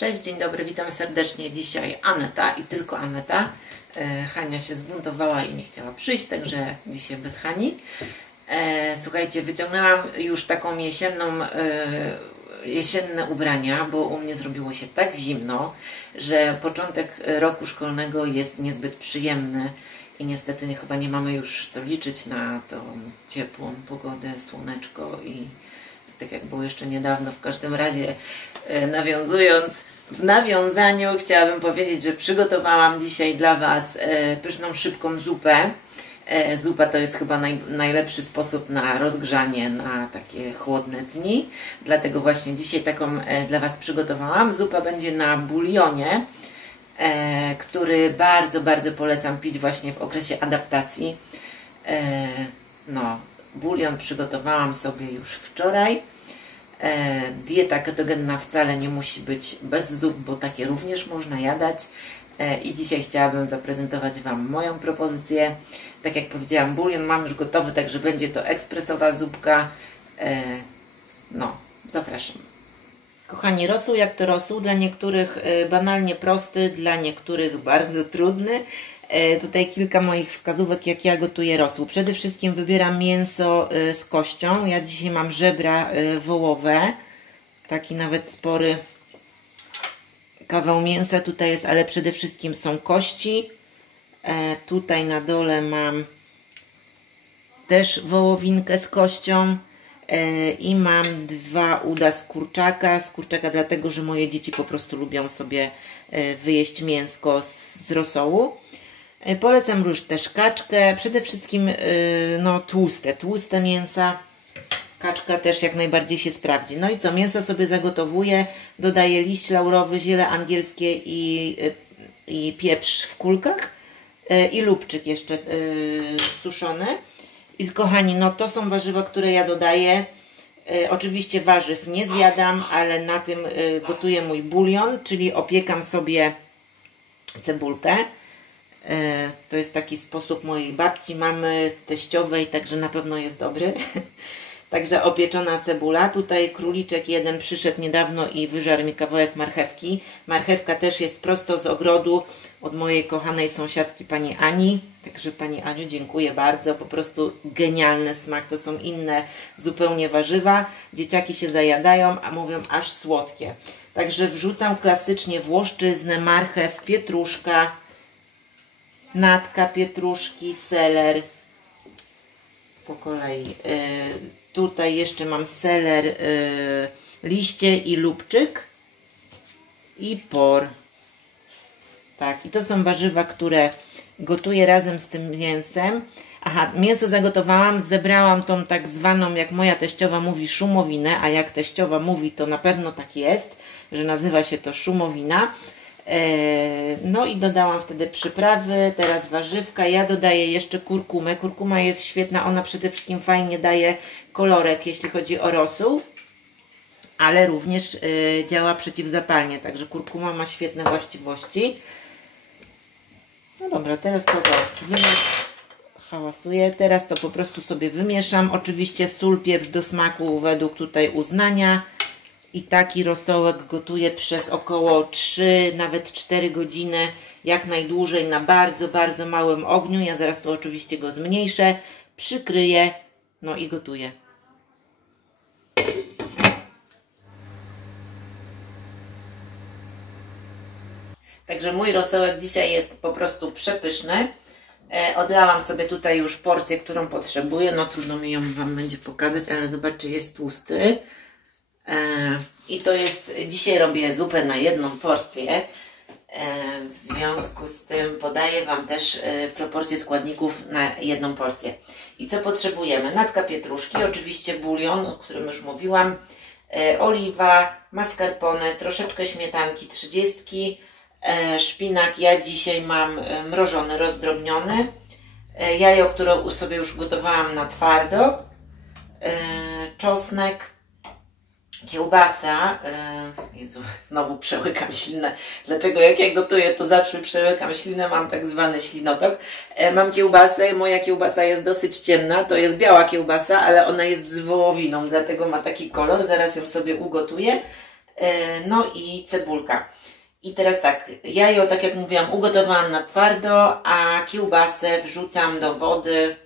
Cześć, dzień dobry, witam serdecznie. Dzisiaj Aneta i tylko Aneta. Hania się zbuntowała i nie chciała przyjść, także dzisiaj bez Hani. Słuchajcie, wyciągnęłam już taką jesienne ubrania, bo u mnie zrobiło się tak zimno, że początek roku szkolnego jest niezbyt przyjemny i niestety chyba nie mamy już co liczyć na tą ciepłą pogodę, słoneczko i tak jak było jeszcze niedawno. W każdym razie w nawiązaniu chciałabym powiedzieć, że przygotowałam dzisiaj dla Was pyszną, szybką zupę. Zupa to jest chyba najlepszy sposób na rozgrzanie na takie chłodne dni. Dlatego właśnie dzisiaj taką dla Was przygotowałam. Zupa będzie na bulionie, który bardzo, bardzo polecam pić właśnie w okresie adaptacji. Bulion przygotowałam sobie już wczoraj. Dieta ketogenna wcale nie musi być bez zup, bo takie również można jadać. I dzisiaj chciałabym zaprezentować Wam moją propozycję. Tak jak powiedziałam, bulion mam już gotowy, także będzie to ekspresowa zupka. Zapraszam. Kochani, rosół jak to rosół, dla niektórych banalnie prosty, dla niektórych bardzo trudny. Tutaj kilka moich wskazówek, jak ja gotuję rosół. Przede wszystkim wybieram mięso z kością. Ja dzisiaj mam żebra wołowe. Taki nawet spory kawał mięsa tutaj jest, ale przede wszystkim są kości. Tutaj na dole mam też wołowinkę z kością. I mam 2 uda z kurczaka. Dlatego, że moje dzieci po prostu lubią sobie wyjeść mięsko z rosołu. Polecam już też kaczkę, przede wszystkim tłuste mięsa. Kaczka też jak najbardziej się sprawdzi. No i co, mięso sobie zagotowuję, dodaję liść laurowy, ziele angielskie i pieprz w kulkach i lubczyk jeszcze suszony. I kochani, to są warzywa, które ja dodaję. Oczywiście warzyw nie zjadam, ale na tym gotuję mój bulion, czyli opiekam sobie cebulkę. To jest taki sposób mojej babci, mamy, teściowej, także na pewno jest dobry. Także opieczona cebula. Tutaj króliczek jeden przyszedł niedawno i wyżarł mi kawałek marchewki. Marchewka też jest prosto z ogrodu od mojej kochanej sąsiadki pani Ani. Także pani Aniu, dziękuję bardzo. Po prostu genialny smak. To są inne zupełnie warzywa. Dzieciaki się zajadają, a mówią aż słodkie. Także wrzucam klasycznie włoszczyznę, marchew, pietruszka, natka pietruszki, seler. Po kolei. Tutaj jeszcze mam seler, liście i lubczyk i por. Tak, i to są warzywa, które gotuję razem z tym mięsem. Aha, mięso zagotowałam, zebrałam tą tak zwaną, jak moja teściowa mówi, szumowinę, a jak teściowa mówi, to na pewno tak jest, że nazywa się to szumowina. No i dodałam wtedy przyprawy, teraz warzywka. Ja dodaję jeszcze kurkumę. Kurkuma jest świetna, ona przede wszystkim fajnie daje kolorek, jeśli chodzi o rosół, ale również działa przeciwzapalnie, także kurkuma ma świetne właściwości. No dobra, teraz to hałasuję. Teraz to po prostu sobie wymieszam. Oczywiście sól, pieprz do smaku według tutaj uznania. I taki rosołek gotuję przez około 3, nawet 4 godziny, jak najdłużej na bardzo, bardzo małym ogniu. Ja zaraz tu oczywiście go zmniejszę, przykryję, no i gotuję. Także mój rosołek dzisiaj jest po prostu przepyszny. Odlałam sobie tutaj już porcję, którą potrzebuję. No trudno mi ją Wam będzie pokazać, ale zobaczcie, jest tłusty. I to jest, dzisiaj robię zupę na 1 porcję, w związku z tym podaję Wam też proporcje składników na 1 porcję. I co potrzebujemy? Natka pietruszki, oczywiście bulion, o którym już mówiłam, oliwa, mascarpone, troszeczkę śmietanki 30, szpinak, ja dzisiaj mam mrożony, rozdrobniony, jajo, które sobie już gotowałam na twardo, czosnek, kiełbasa. Jezu, znowu przełykam ślinę. Dlaczego jak ja gotuję, to zawsze przełykam ślinę, mam tak zwany ślinotok. Mam kiełbasę, moja kiełbasa jest dosyć ciemna, to jest biała kiełbasa, ale ona jest z wołowiną, dlatego ma taki kolor, zaraz ją sobie ugotuję. no i cebulka. I teraz tak, jajo, tak jak mówiłam, ugotowałam na twardo, a kiełbasę wrzucam do wody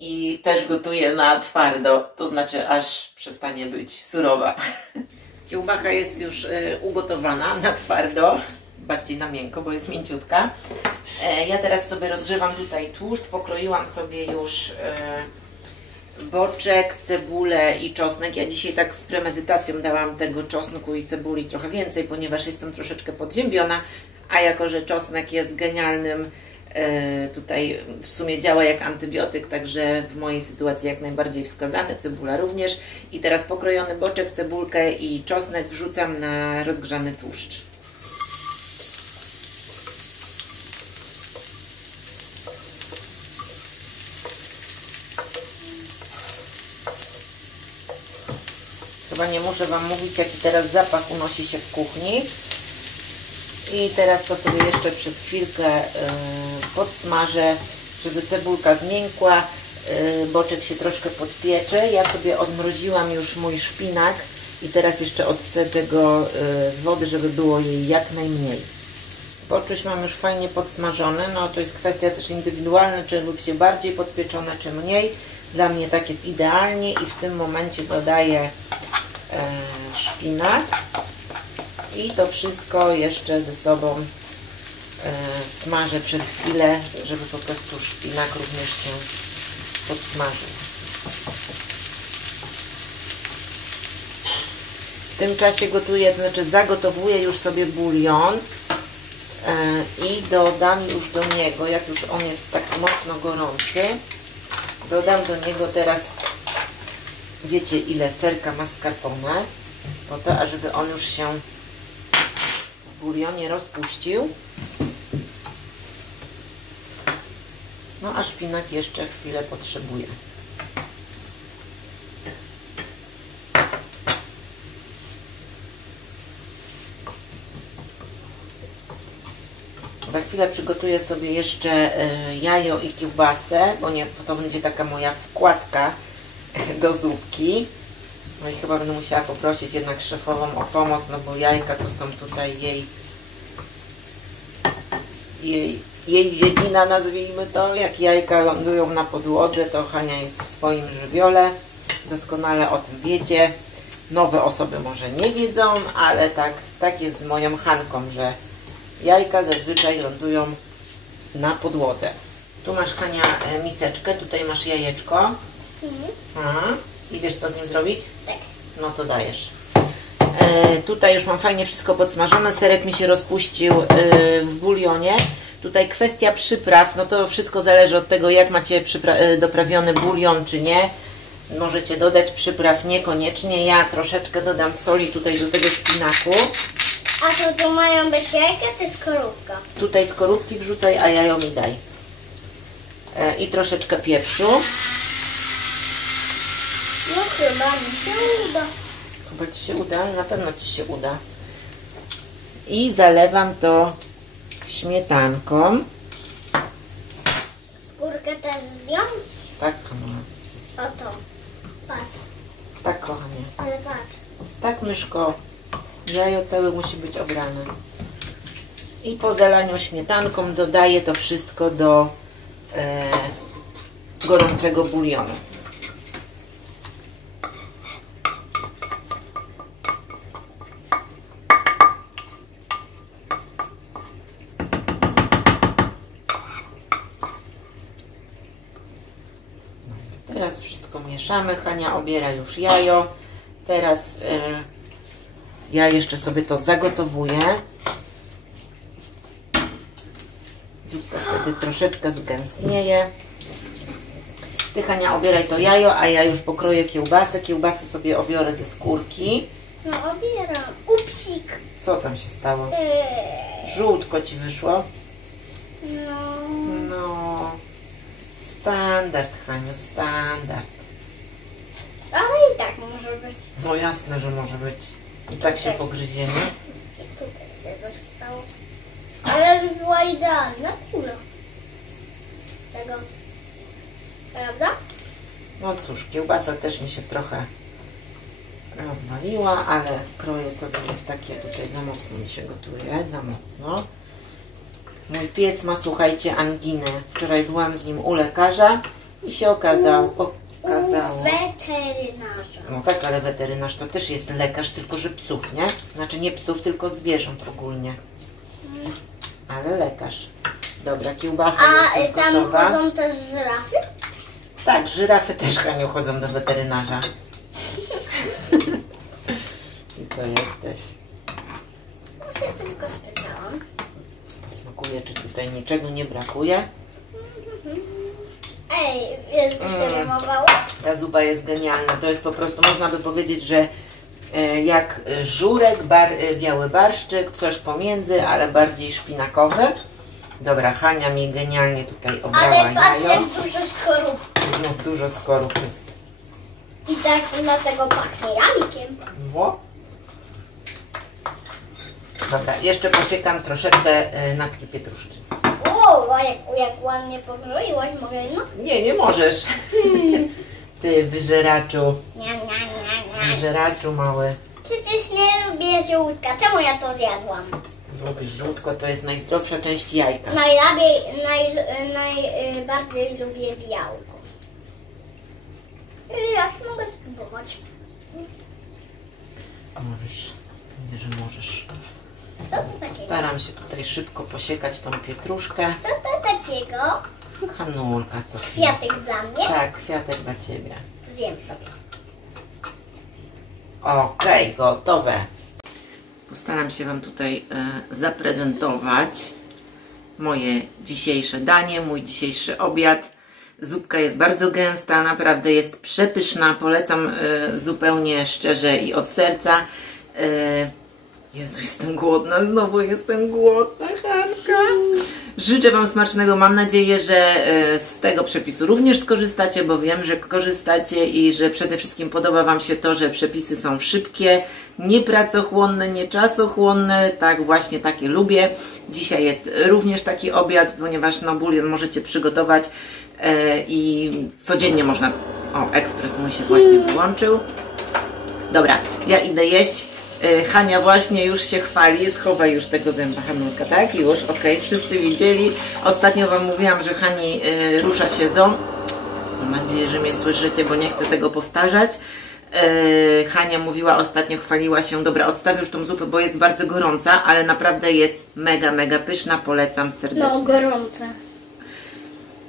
i też gotuję na twardo, to znaczy aż przestanie być surowa. Kiełbacha jest już ugotowana na twardo, bardziej na miękko, bo jest mięciutka. Ja teraz sobie rozgrzewam tutaj tłuszcz, pokroiłam sobie już boczek, cebulę i czosnek. Ja dzisiaj tak z premedytacją dałam tego czosnku i cebuli trochę więcej, ponieważ jestem troszeczkę podziębiona, a jako że czosnek jest genialnym, tutaj w sumie działa jak antybiotyk, także w mojej sytuacji jak najbardziej wskazane, cebula również. I teraz pokrojony boczek, cebulkę i czosnek wrzucam na rozgrzany tłuszcz. Chyba nie muszę Wam mówić, jaki teraz zapach unosi się w kuchni. I teraz to sobie jeszcze przez chwilkę podsmażę, żeby cebulka zmiękła, boczek się troszkę podpiecze. Ja sobie odmroziłam już mój szpinak i teraz jeszcze odcedzę go z wody, żeby było jej jak najmniej. Boczuś mam już fajnie podsmażony, no to jest kwestia też indywidualna, czy lubi się bardziej podpieczone, czy mniej. Dla mnie tak jest idealnie i w tym momencie dodaję szpinak i to wszystko jeszcze ze sobą smażę przez chwilę, żeby po prostu szpinak również się podsmażył. W tym czasie gotuję, to znaczy zagotowuję już sobie bulion i dodam już do niego, jak już on jest tak mocno gorący, dodam do niego teraz, wiecie ile serka mascarpone, po to, ażeby on już się w bulionie rozpuścił. No a szpinak jeszcze chwilę potrzebuje. Za chwilę przygotuję sobie jeszcze jajo i kiełbasę, bo nie, to będzie taka moja wkładka do zupki. No i chyba będę musiała poprosić jednak szefową o pomoc, no bo jajka to są tutaj jej dziedzina, nazwijmy to. Jak jajka lądują na podłodze, to Hania jest w swoim żywiole. Doskonale o tym wiecie. Nowe osoby może nie wiedzą, ale tak jest z moją Hanką, że jajka zazwyczaj lądują na podłodze. Tu masz, Hania, miseczkę, tutaj masz jajeczko. I wiesz, co z nim zrobić? Tak. No to dajesz. Tutaj już mam fajnie wszystko podsmażone, serek mi się rozpuścił w bulionie. Tutaj kwestia przypraw, no to wszystko zależy od tego, jak macie doprawiony bulion, czy nie. Możecie dodać przypraw niekoniecznie. Ja troszeczkę dodam soli tutaj do tego szpinaku. A to tu mają być jajka, czy skorupka? Tutaj skorupki wrzucaj, a jajo mi daj. I troszeczkę pieprzu. No chyba mi się uda. Chyba Ci się uda? Na pewno Ci się uda. I zalewam to śmietanką. Skórkę też zdjąć? Tak, kochanie. Oto. Patrz. Tak, kochanie. Ale patrz. Tak, myszko. Jajo całe musi być obrane. I po zalaniu śmietanką dodaję to wszystko do gorącego bulionu. Teraz wszystko mieszamy. Hania obiera już jajo. Teraz ja jeszcze sobie to zagotowuję. Zupka wtedy troszeczkę zgęstnieje. Ty, Hania, obieraj to jajo, a ja już pokroję kiełbasę. Kiełbasę sobie obiorę ze skórki. No obieram. Upsik. Co tam się stało? Żółtko Ci wyszło? No. No. Standard, Haniu, standard. Ale i tak może być. No jasne, że może być. I tak się pogryziemy. I tu też się coś stało. Ale by była idealna kula. Z tego. Prawda? No cóż, kiełbasa też mi się trochę rozwaliła, ale kroję sobie w takie, tutaj za mocno mi się gotuje, za mocno. Mój pies ma, słuchajcie, anginę. Wczoraj byłam z nim u lekarza i się okazało. U weterynarza. No tak, ale weterynarz to też jest lekarz, tylko że psów, nie? Znaczy nie psów, tylko zwierząt ogólnie. Ale lekarz. Dobra, kiełbacha jest już tam gotowa. chodzą też żyrafy? Tak, żyrafy też, Haniu, chodzą do weterynarza. I to jesteś. Ja tylko spytałam. Smakuje, czy tutaj niczego nie brakuje. Ej, wiesz, co się rymowało? Ta zupa jest genialna. To jest po prostu, można by powiedzieć, że jak żurek, biały barszczyk, coś pomiędzy, ale bardziej szpinakowy. Dobra, Hania mi genialnie tutaj obrała Ale patrz, jajo. jest dużo skorup. No, dużo skorup jest. I tak dlatego pachnie jajkiem. No. Dobra, jeszcze posiekam troszeczkę natki pietruszki. O, jak ładnie pokroiłaś, mogę no? Nie możesz. Ty wyżeraczu. Nie. Wyżeraczu mały. Przecież nie lubię żółtka. Czemu ja to zjadłam? Lubisz żółtko, to jest najzdrowsza część jajka. Najbardziej lubię białko. Ja mogę spróbować. Możesz. Widzę, że możesz. Co to takiego? Staram się tutaj szybko posiekać tą pietruszkę. Co to takiego? Hanulka, co chwilę. Kwiatek dla mnie? Tak, kwiatek dla Ciebie. Zjem sobie. Okej, gotowe. Postaram się Wam tutaj zaprezentować moje dzisiejsze danie, mój dzisiejszy obiad. Zupka jest bardzo gęsta, naprawdę jest przepyszna. Polecam zupełnie szczerze i od serca. Jezu, jestem głodna, znowu jestem głodna, Hanka. Życzę Wam smacznego, mam nadzieję, że z tego przepisu również skorzystacie, bo wiem, że korzystacie i że przede wszystkim podoba Wam się to, że przepisy są szybkie, niepracochłonne, nieczasochłonne, tak właśnie takie lubię. Dzisiaj jest również taki obiad, ponieważ no, bulion możecie przygotować i codziennie można... O, ekspres mój się właśnie wyłączył. Dobra, ja idę jeść. Hania właśnie już się chwali, schowaj już tego zęba, Hanulka, tak? Już, okej, wszyscy widzieli. Ostatnio Wam mówiłam, że Hani rusza się ząb. Mam nadzieję, że mnie słyszycie, bo nie chcę tego powtarzać. Hania mówiła ostatnio, chwaliła się, dobra, odstawię już tą zupę, bo jest bardzo gorąca, ale naprawdę jest mega, mega pyszna, polecam serdecznie. No, gorące.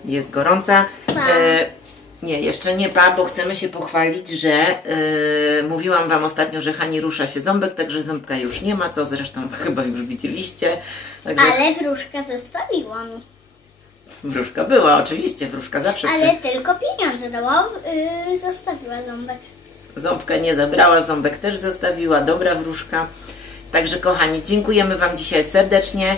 Jest gorąca. Pa. Nie, jeszcze nie pa, bo chcemy się pochwalić, że mówiłam Wam ostatnio, że Hani rusza się ząbek, także ząbka już nie ma, co zresztą chyba już widzieliście. Także... Ale wróżka zostawiła mi. Wróżka była, oczywiście, wróżka zawsze... Ale tylko pieniądze dała, zostawiła ząbek. Ząbka nie zabrała, ząbek też zostawiła, dobra wróżka. Także kochani, dziękujemy Wam dzisiaj serdecznie.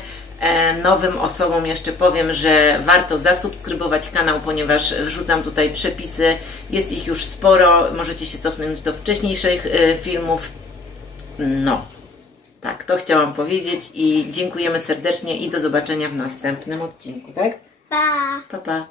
Nowym osobom jeszcze powiem, że warto zasubskrybować kanał, ponieważ wrzucam tutaj przepisy. Jest ich już sporo, możecie się cofnąć do wcześniejszych filmów. No, tak, to chciałam powiedzieć i dziękujemy serdecznie i do zobaczenia w następnym odcinku, tak? Pa! Pa, pa!